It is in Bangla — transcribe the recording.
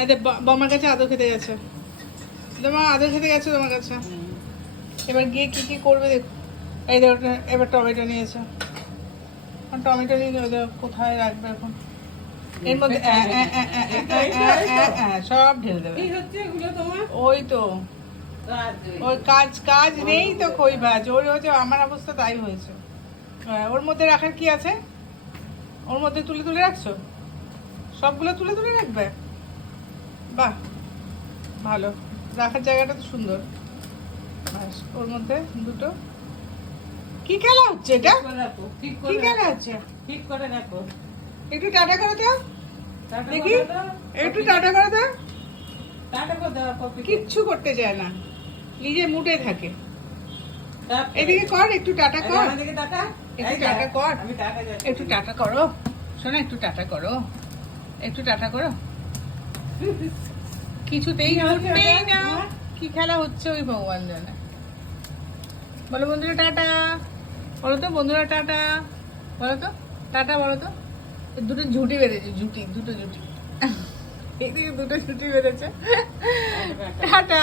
এই দেখ বমার কাছে আদর খেতে গেছে, তোমার আদর খেতে গেছে তোমার কাছে। এবার গিয়ে কি কি করবে দেখো। এই দেখো এবার টমেটো নিয়েছে, টমেটো নিয়ে কোথায় রাখবে এখন? এর মধ্যে সব ঢেলে দেবে। ওই তো ওই কাজ নেই তো, কই ভাজ ওর হচ্ছে, আমার অবস্থা তাই হয়েছে। ওর মধ্যে রাখার কি আছে? ওর মধ্যে তুলে তুলে রাখছো, সবগুলো তুলে তুলে রাখবে। বাহ, ভালো, রাখার জায়গাটা তো সুন্দর। ব্যাস, ওর মধ্যে দুটো। কি খেলা হচ্ছে এটা? কি খেলা হচ্ছে? ঠিক করে রাখো। একটু টাটা করে দাও দেখি, একটু টাটা করে দাও। কিচ্ছু করতে চায় না, নিজে মুডে থাকে। এদিকে কর, একটু টাটা কর, একটু টাটা কর, একটু টাটা করো শোনা, একটু টাটা করো, একটু টাটা করো। কিছুতেই উঠবেই না। কি খেলা হচ্ছে ওই ভগবান জানে। বলো বন্ধুরা টাটা, বলো তো বন্ধুরা টাটা, বলো তো টাটা, বলো তো। দুটো ঝুটি বেড়েছে, দুটো ঝুটি, এইদিকে দুটো ঝুটি বেড়েছে। টাটা।